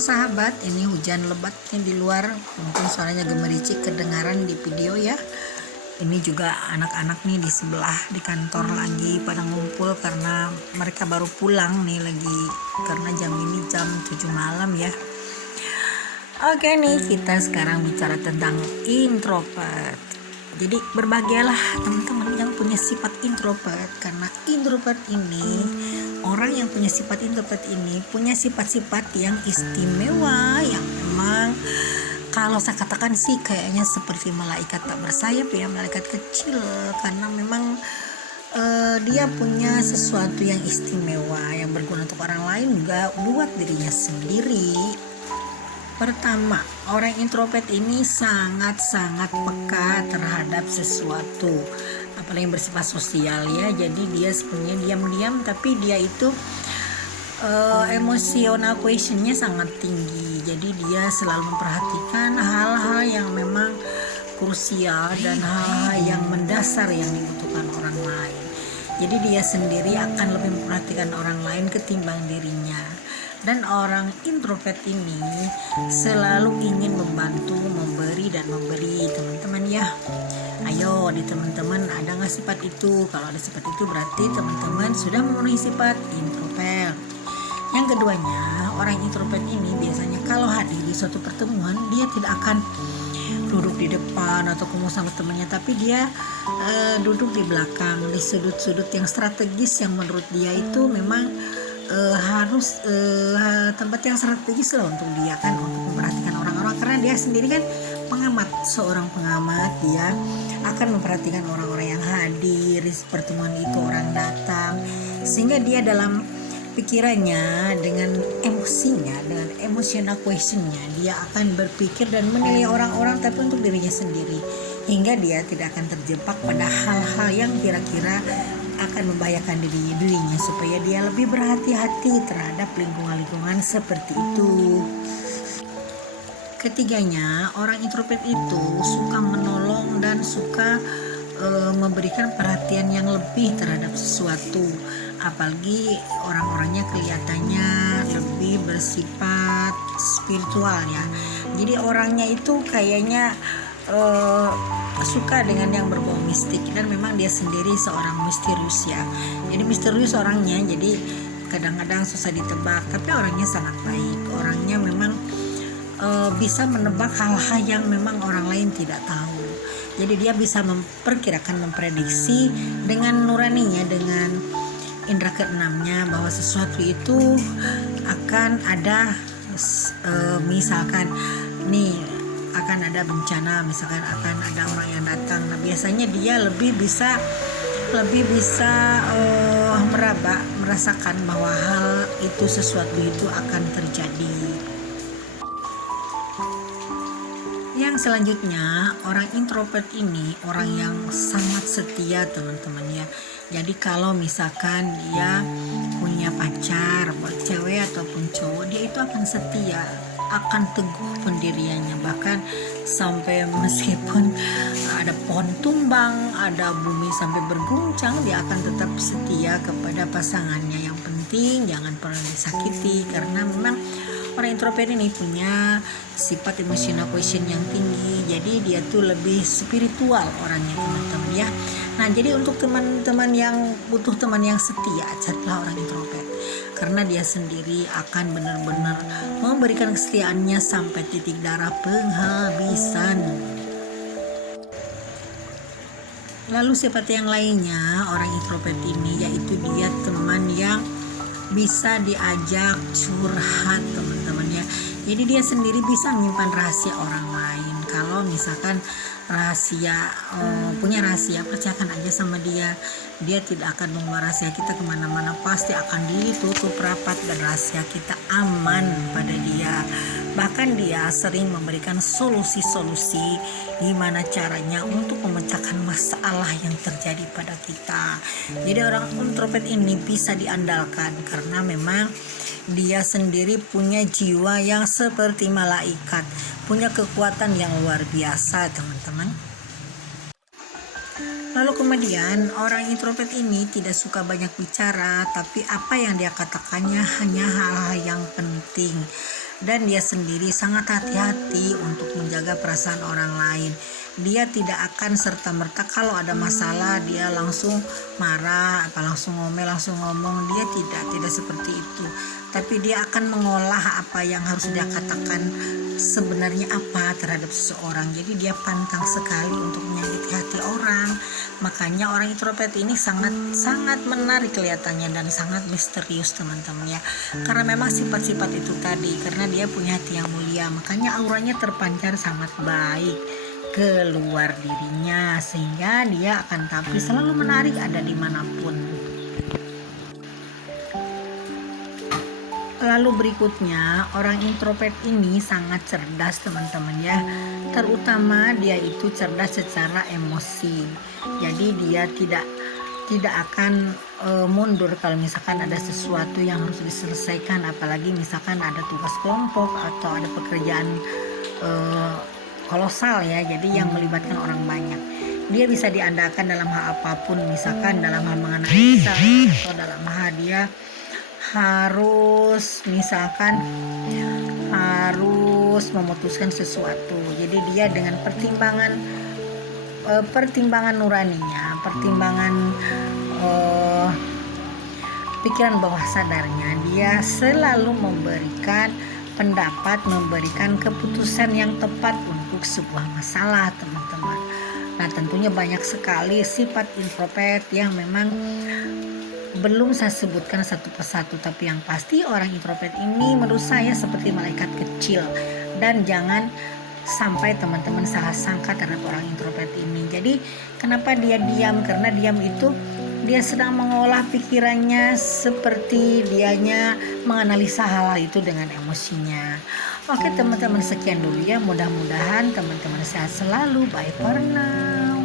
sahabat, ini hujan lebat nih di luar. Mungkin suaranya gemericik kedengaran di video ya. Ini juga anak-anak nih di sebelah di kantor lagi pada ngumpul karena mereka baru pulang nih lagi, karena jam ini jam 7 malam ya. Oke nih, kita sekarang bicara tentang introvert. Jadi berbahagialah teman-teman yang punya sifat introvert, karena introvert ini, orang yang punya sifat introvert ini punya sifat-sifat yang istimewa, yang memang kalau saya katakan sih kayaknya seperti malaikat tak bersayap ya, malaikat kecil, karena memang dia punya sesuatu yang istimewa yang berguna untuk orang lain juga buat dirinya sendiri. Pertama, orang introvert ini sangat-sangat peka terhadap sesuatu, apalagi yang bersifat sosial ya. Jadi dia sebenarnya diam-diam, tapi dia itu emotional quotient-nya sangat tinggi. Jadi dia selalu memperhatikan hal-hal yang memang krusial dan hal-hal yang mendasar yang dibutuhkan orang lain. Jadi dia sendiri akan lebih memperhatikan orang lain ketimbang dirinya. Dan orang introvert ini selalu ingin membantu, memberi dan memberi, teman-teman ya. Ayo di teman-teman ada nggak sifat itu? Kalau ada sifat itu berarti teman-teman sudah memenuhi sifat introvert. Yang keduanya, orang introvert ini biasanya kalau hadir di suatu pertemuan, dia tidak akan duduk di depan atau ketemu sama temannya, tapi dia duduk di belakang, di sudut-sudut yang strategis yang menurut dia itu memang harus tempat yang strategis lah untuk dia kan, untuk memperhatikan orang-orang, karena dia sendiri kan pengamat, seorang pengamat. Dia akan memperhatikan orang-orang yang hadir di pertemuan itu, orang datang, sehingga dia dalam pikirannya dengan emosinya, dengan emotional quotient-nya, dia akan berpikir dan menilai orang-orang tapi untuk dirinya sendiri, hingga dia tidak akan terjebak pada hal-hal yang kira-kira akan membahayakan dirinya, supaya dia lebih berhati-hati terhadap lingkungan-lingkungan seperti itu. Ketiganya, orang introvert itu suka menolong dan suka memberikan perhatian yang lebih terhadap sesuatu, apalagi orang-orangnya kelihatannya lebih bersifat spiritual ya. Jadi orangnya itu kayaknya suka dengan yang berbau mistik, dan memang dia sendiri seorang misterius ya. Jadi misterius orangnya, jadi kadang-kadang susah ditebak, tapi orangnya sangat baik. Orangnya memang bisa menebak hal-hal yang memang orang lain tidak tahu. Jadi dia bisa memperkirakan, memprediksi dengan nuraninya, dengan indera keenamnya, bahwa sesuatu itu akan ada, misalkan nih akan ada bencana, misalkan akan ada orang yang datang. Nah biasanya dia lebih bisa merasakan bahwa hal itu, sesuatu itu akan terjadi. Yang selanjutnya, orang introvert ini orang yang sangat setia teman-teman ya. Jadi kalau misalkan dia punya pacar, buat cewek ataupun cowok, dia itu akan setia, akan teguh pendiriannya, bahkan sampai meskipun ada pohon tumbang, ada bumi sampai berguncang, dia akan tetap setia kepada pasangannya. Yang penting jangan pernah disakiti, karena memang orang introvert ini punya sifat emotional quotient yang tinggi. Jadi dia tuh lebih spiritual orangnya teman-teman ya. Nah jadi untuk teman-teman yang butuh teman yang setia, carilah orang introvert, karena dia sendiri akan benar-benar memberikan kesetiaannya sampai titik darah penghabisan. Lalu sifat yang lainnya orang introvert ini, yaitu dia teman yang bisa diajak curhat teman-teman ya. Jadi dia sendiri bisa menyimpan rahasia orang lain. Kalau misalkan punya rahasia, percayakan aja sama dia. Dia tidak akan membawa rahasia kita kemana-mana, pasti akan ditutup rapat dan rahasia kita aman pada dia. Bahkan dia sering memberikan solusi-solusi gimana caranya untuk memecahkan masalah yang terjadi pada kita. Jadi orang introvert ini bisa diandalkan, karena memang dia sendiri punya jiwa yang seperti malaikat, punya kekuatan yang luar biasa teman-teman. Lalu kemudian orang introvert ini tidak suka banyak bicara, tapi apa yang dia katakannya hanya hal-hal yang penting. dan dia sendiri sangat hati-hati untuk menjaga perasaan orang lain. Dia tidak akan serta-merta kalau ada masalah dia langsung marah, langsung ngomong. Dia tidak seperti itu. Tapi dia akan mengolah apa yang harus dia katakan sebenarnya apa terhadap seseorang. Jadi dia pantang sekali untuk menyakiti hati orang. Makanya orang introvert ini sangat menarik kelihatannya dan sangat misterius teman-teman ya. Karena memang sifat-sifat itu tadi, karena dia punya hati yang mulia, makanya auranya terpancar sangat baik keluar dirinya, sehingga dia akan tampil selalu menarik ada dimanapun. Lalu berikutnya, orang introvert ini sangat cerdas teman-teman ya. Terutama dia itu cerdas secara emosi. Jadi dia tidak akan mundur kalau misalkan ada sesuatu yang harus diselesaikan, apalagi misalkan ada tugas kelompok atau ada pekerjaan kolosal ya, jadi yang melibatkan orang banyak. Dia bisa diandalkan dalam hal apapun, misalkan dalam hal menganalisa atau dalam hal dia harus memutuskan sesuatu. Jadi dia dengan pertimbangan nuraninya, pertimbangan pikiran bawah sadarnya, dia selalu memberikan pendapat, memberikan keputusan yang tepat untuk sebuah masalah teman-teman. Nah tentunya banyak sekali sifat introvert yang memang belum saya sebutkan satu persatu, tapi yang pasti orang introvert ini menurut saya seperti malaikat kecil, dan jangan sampai teman-teman salah sangka terhadap orang introvert ini. Jadi kenapa dia diam? Karena diam itu dia sedang mengolah pikirannya, seperti dianya menganalisa hal itu dengan emosinya. Oke teman-teman, sekian dulu ya, mudah-mudahan teman-teman sehat selalu. Bye for now.